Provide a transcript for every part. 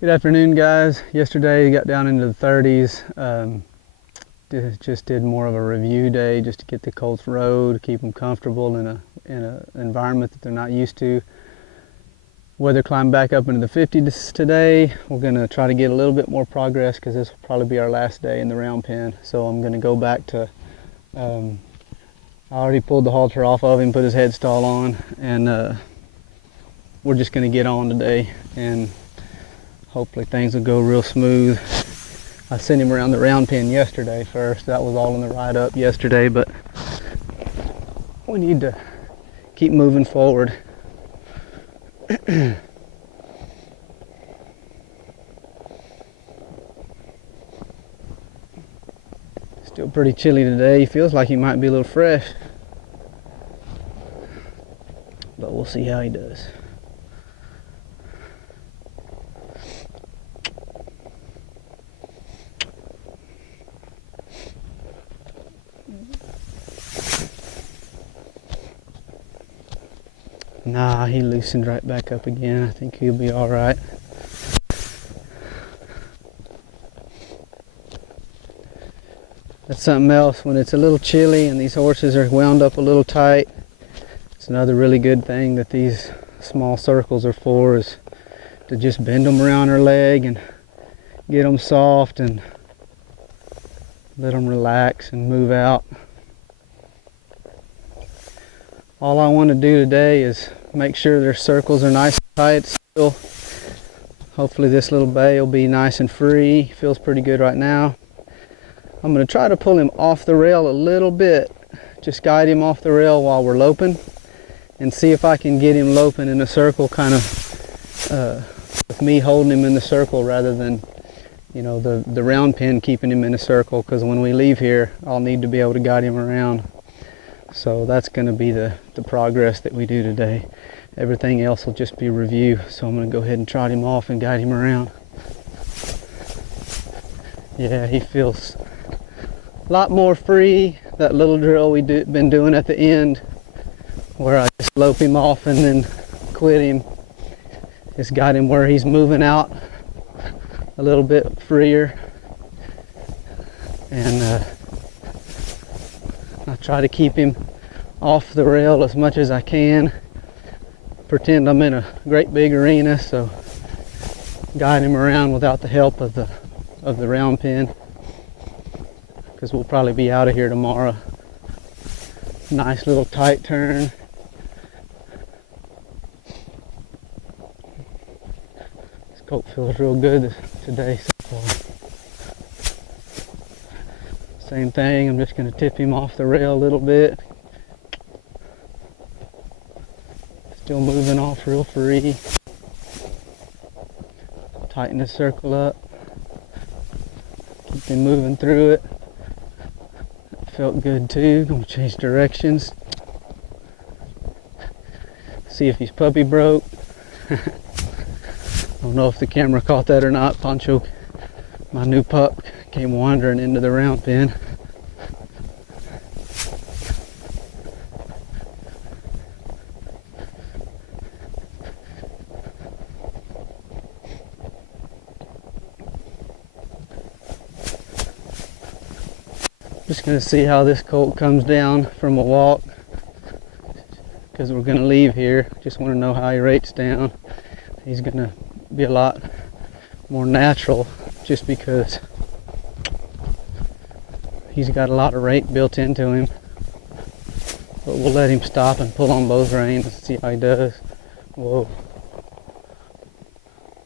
Good afternoon, guys. Yesterday got down into the 30s. Just did more of a review day just to get the colts rode, keep them comfortable in an environment that they're not used to. Weather climbed back up into the 50s today. We're gonna try to get a little bit more progress because this will probably be our last day in the round pen. So I'm gonna go back to, I already pulled the halter off of him, put his head stall on, and we're just gonna get on today and hopefully things will go real smooth. I sent him around the round pen yesterday first. That was all in the ride up yesterday, but we need to keep moving forward. Still pretty chilly today. He feels like he might be a little fresh, but we'll see how he does. Nah, he loosened right back up again. I think he'll be all right. That's something else. When it's a little chilly and these horses are wound up a little tight, it's another really good thing that these small circles are for, is to just bend them around her leg and get them soft and let them relax and move out. All I want to do today is make sure their circles are nice and tight still. Hopefully this little bay will be nice and free. Feels pretty good right now. I'm going to try to pull him off the rail a little bit. Just guide him off the rail while we're loping and see if I can get him loping in a circle, kind of with me holding him in the circle rather than, you know, the round pen keeping him in a circle, because when we leave here I'll need to be able to guide him around. So that's going to be the progress that we do today. Everything else will just be review. So I'm going to go ahead and trot him off and guide him around. Yeah, he feels a lot more free. That little drill been doing at the end, where I just lope him off and then quit him, just got him where he's moving out a little bit freer. And I try to keep him off the rail as much as I can. Pretend I'm in a great big arena, so guide him around without the help of the round pen, because we'll probably be out of here tomorrow. Nice little tight turn. This colt feels real good today so far. Same thing, I'm just going to tip him off the rail a little bit. Still moving off real free. Tighten the circle up. Keep him moving through it. That felt good too. Gonna change directions. See if he's puppy broke. I don't know if the camera caught that or not. Poncho, my new pup, came wandering into the round pen. Just going to see how this colt comes down from a walk, because we're going to leave here. Just want to know how he rates down. He's going to be a lot more natural just because he's got a lot of rate built into him. But we'll let him stop and pull on both reins and see how he does. Whoa.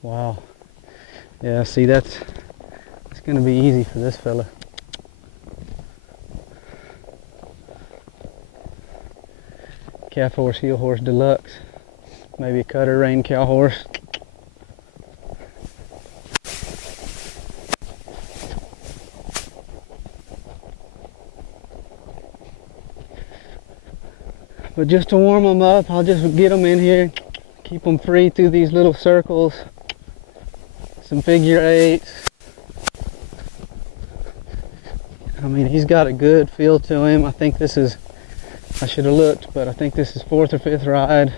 Wow. Yeah, see, it's going to be easy for this fella. Calf horse, heel horse deluxe. Maybe a cutter rein cow horse. But just to warm them up, I'll just get them in here, keep them free through these little circles, some figure eights. I mean, he's got a good feel to him. I think this is, I should have looked, but I think this is 4th or 5th ride.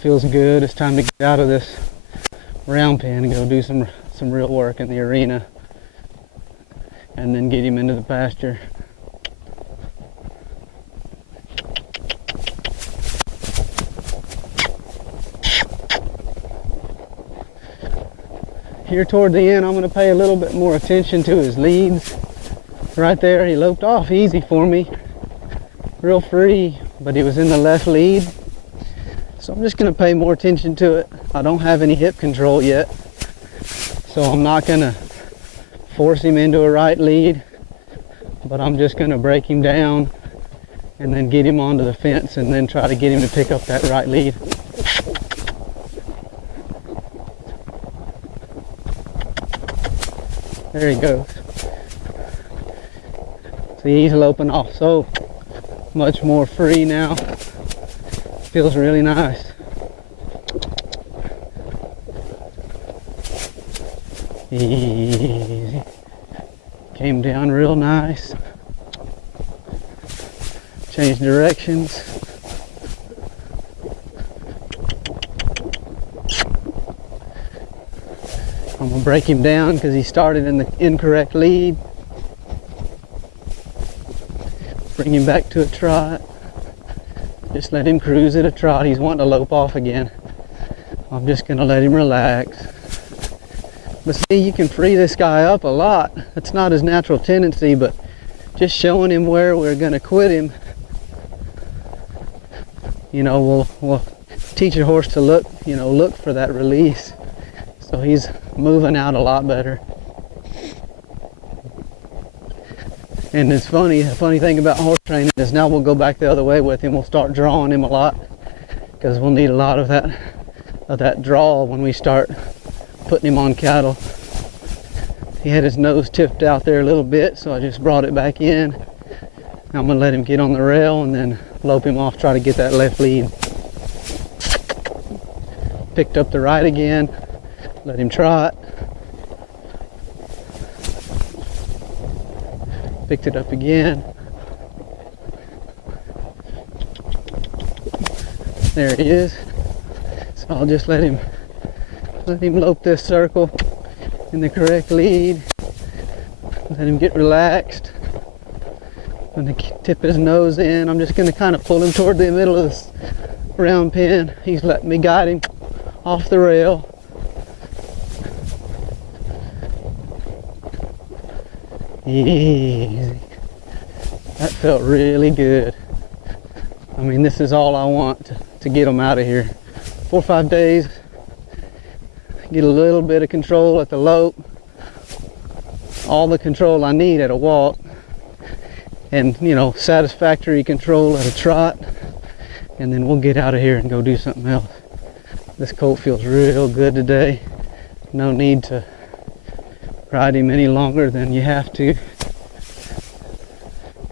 Feels good. It's time to get out of this round pen and go do some real work in the arena, and then get him into the pasture. Here toward the end, I'm going to pay a little bit more attention to his leads. Right there, he loped off easy for me, real free, but he was in the left lead. So I'm just going to pay more attention to it. I don't have any hip control yet, so I'm not going to force him into a right lead, but I'm just going to break him down and then get him onto the fence and then try to get him to pick up that right lead. There he goes. See, he's loping off so much more free now. Feels really nice. Easy. Came down real nice. Changed directions. I'm gonna break him down because he started in the incorrect lead. Bring him back to a trot. Just let him cruise at a trot. He's wanting to lope off again. I'm just gonna let him relax. But see, you can free this guy up a lot. That's not his natural tendency, but just showing him where we're gonna quit him, you know, we'll teach a horse to look, you know, look for that release. So he's moving out a lot better. And it's funny, the funny thing about horse training is now we'll go back the other way with him. We'll start drawing him a lot because we'll need a lot of that draw when we start putting him on cattle. He had his nose tipped out there a little bit, so I just brought it back in. Now I'm gonna let him get on the rail and then lope him off, try to get that left lead. Picked up the right again, let him trot. Picked it up again. There he is. So I'll just let him lope this circle in the correct lead. Let him get relaxed. I'm gonna tip his nose in. I'm just gonna kind of pull him toward the middle of this round pen. He's letting me guide him off the rail. Easy. That felt really good. I mean, this is all I want to get them out of here. 4 or 5 days. Get a little bit of control at the lope. All the control I need at a walk. And, you know, satisfactory control at a trot. And then we'll get out of here and go do something else. This colt feels real good today. No need to ride him any longer than you have to.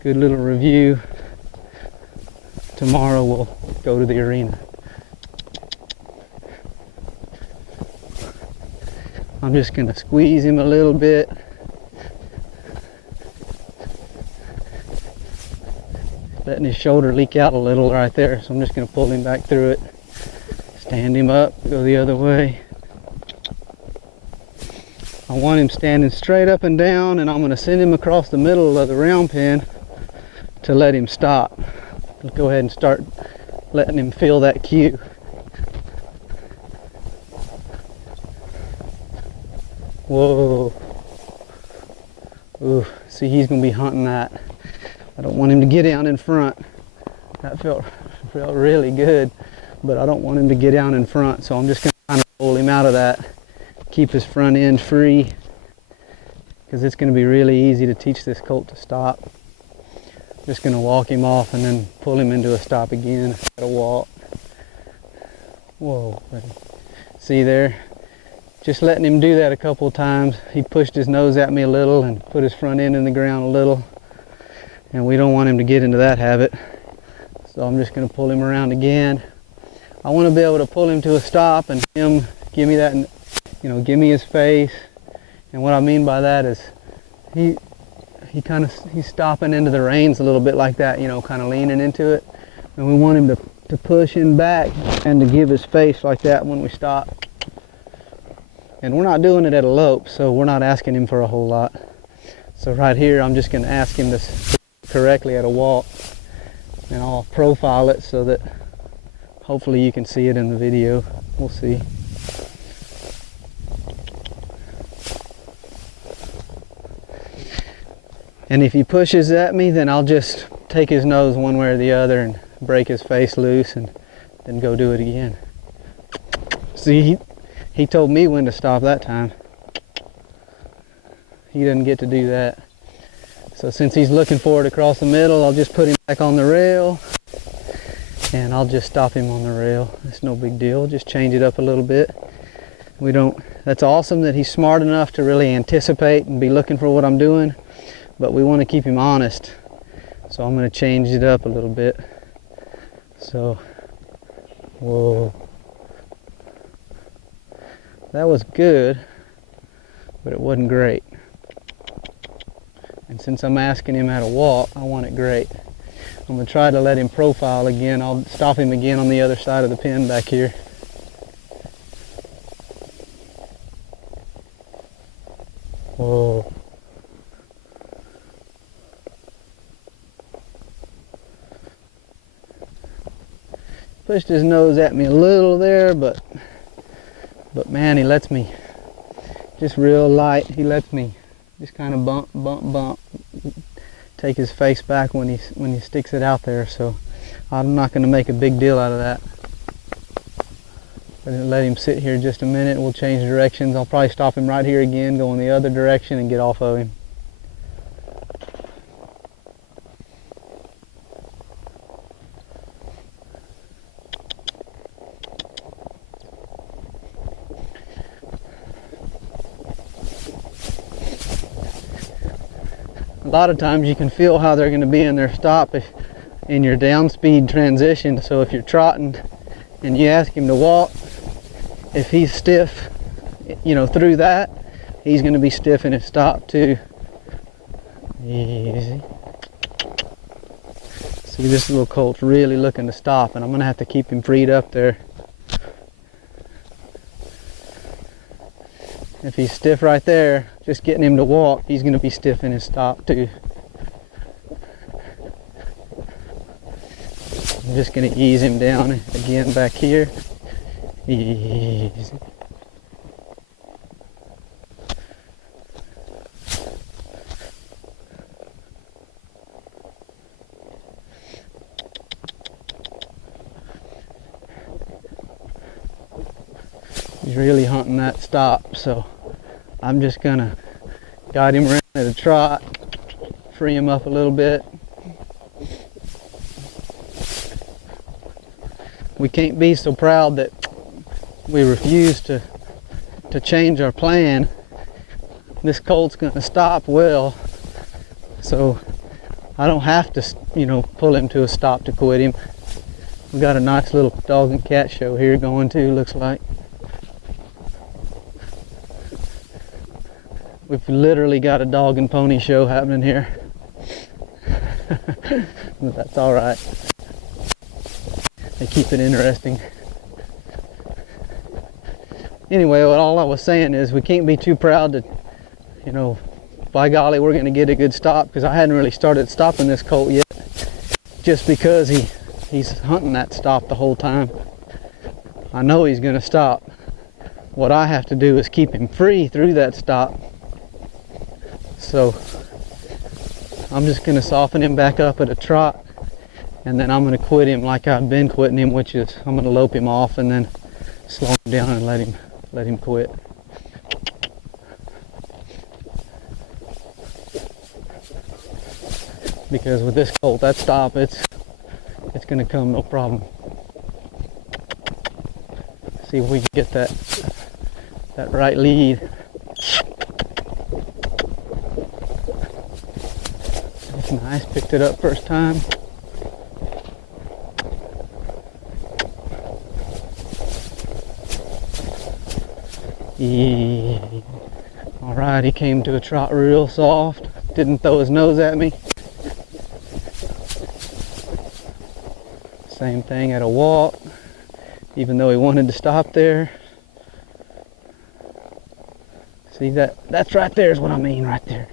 Good little review. Tomorrow we'll go to the arena. I'm just gonna squeeze him a little bit. Letting his shoulder leak out a little right there, so I'm just gonna pull him back through it. Stand him up, go the other way. I want him standing straight up and down, and I'm going to send him across the middle of the round pen to let him stop. Let's go ahead and start letting him feel that cue. Whoa. Ooh, see, he's going to be hunting that. I don't want him to get down in front. That felt really good, but I don't want him to get down in front, so I'm just going to kind of pull him out of that. Keep his front end free, because it's going to be really easy to teach this colt to stop. Just going to walk him off and then pull him into a stop again at a walk. Whoa, buddy. See there? Just letting him do that a couple times. He pushed his nose at me a little and put his front end in the ground a little, and we don't want him to get into that habit. So I'm just going to pull him around again. I want to be able to pull him to a stop and him give me that, you know, give me his face. And what I mean by that is he's stopping into the reins a little bit like that, you know, kind of leaning into it. And we want him to push in back and to give his face like that when we stop. And we're not doing it at a lope, so we're not asking him for a whole lot. So right here, I'm just going to ask him to sit correctly at a walk, and I'll profile it so that hopefully you can see it in the video. We'll see. And if he pushes at me, then I'll just take his nose one way or the other and break his face loose and then go do it again. See, he told me when to stop that time. He doesn't get to do that. So since he's looking for it across the middle, I'll just put him back on the rail and I'll just stop him on the rail. It's no big deal, just change it up a little bit. That's awesome that he's smart enough to really anticipate and be looking for what I'm doing, but we want to keep him honest. So I'm going to change it up a little bit. So, whoa. That was good, but it wasn't great. And since I'm asking him how to walk, I want it great. I'm going to try to let him profile again. I'll stop him again on the other side of the pen back here. Whoa. Pushed his nose at me a little there, but man, he lets me just real light. He lets me just kind of bump, take his face back when he sticks it out there. So I'm not going to make a big deal out of that. But let him sit here just a minute. We'll change directions. I'll probably stop him right here again, go in the other direction, and get off of him. A lot of times you can feel how they're going to be in their stop in your down speed transition. So if you're trotting and you ask him to walk, if he's stiff, through that, he's going to be stiff in his stop too. Easy. See, this little colt's really looking to stop, and I'm going to have to keep him freed up there. If he's stiff right there, just getting him to walk, he's going to be stiff in his stop too. I'm just going to ease him down again back here. Easy. He's really hunting that stop, so I'm just gonna guide him around at a trot, free him up a little bit. We can't be so proud that we refuse to change our plan. This colt's gonna stop well, so I don't have to, pull him to a stop to quit him. We got a nice little dog and cat show here going too, looks like. We've literally got a dog and pony show happening here. But that's all right. They keep it interesting. Anyway, all I was saying is we can't be too proud to, by golly, we're going to get a good stop, because I hadn't really started stopping this colt yet, just because he's hunting that stop the whole time. I know he's going to stop. What I have to do is keep him free through that stop. So I'm just going to soften him back up at a trot, and then I'm going to quit him like I've been quitting him, which is I'm going to lope him off and then slow him down and let him quit. Because with this colt, that stop, it's going to come no problem. See if we can get that right lead. Nice, picked it up first time. Yeah. All right, he came to a trot real soft. Didn't throw his nose at me. Same thing at a walk, even though he wanted to stop there. See that's right there is what I mean right there.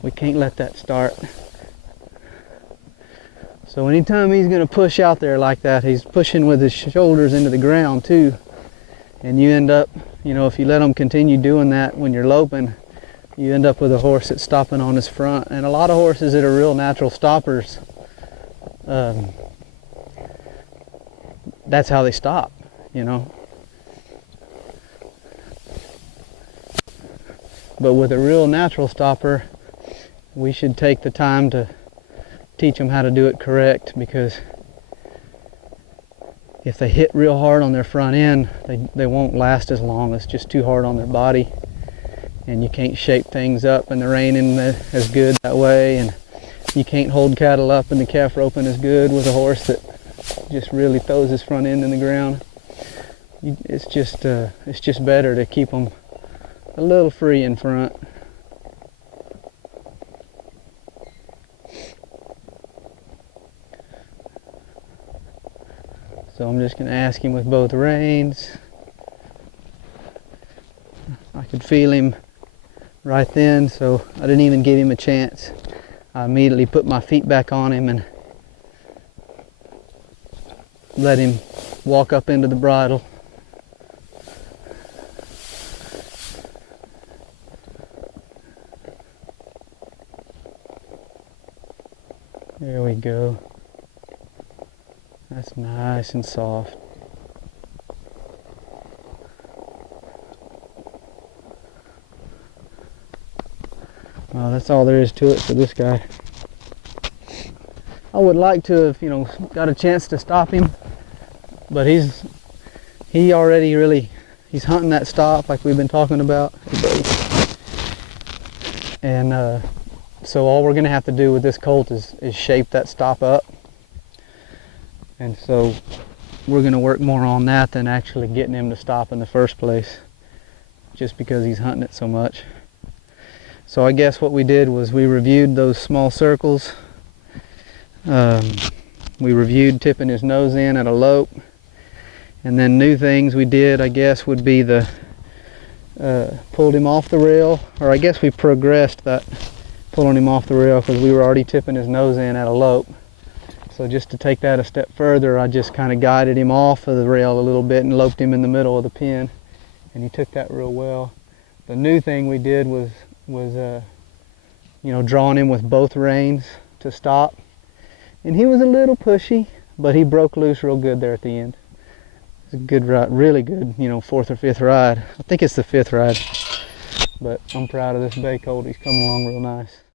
We can't let that start. So anytime he's going to push out there like that, he's pushing with his shoulders into the ground too. And you end up, you know, if you let him continue doing that when you're loping, you end up with a horse that's stopping on his front. And a lot of horses that are real natural stoppers, that's how they stop, you know. But with a real natural stopper, we should take the time to teach them how to do it correct, because if they hit real hard on their front end, they won't last as long. It's just too hard on their body, and you can't shape things up in the reining as good that way, and you can't hold cattle up in the calf roping as good with a horse that just really throws his front end in the ground. It's just better to keep them a little free in front. So I'm just going to ask him with both reins. I could feel him right then, so I didn't even give him a chance. I immediately put my feet back on him and let him walk up into the bridle. There we go. That's nice and soft. Well, that's all there is to it for this guy. I would like to have, you know, got a chance to stop him, but he's hunting that stop like we've been talking about. And so all we're going to have to do with this colt is shape that stop up. And so we're going to work more on that than actually getting him to stop in the first place, just because he's hunting it so much. So I guess what we did was we reviewed those small circles. We reviewed tipping his nose in at a lope. And then new things we did, I guess, would be the pulled him off the rail, or I guess we progressed that pulling him off the rail because we were already tipping his nose in at a lope. So just to take that a step further, I just kind of guided him off of the rail a little bit and loped him in the middle of the pen, and he took that real well. The new thing we did was you know, drawing him with both reins to stop, and he was a little pushy, but he broke loose real good there at the end. It's a good ride, really good, you know, 4th or 5th ride. I think it's the 5th ride, but I'm proud of this bay colt. He's coming along real nice.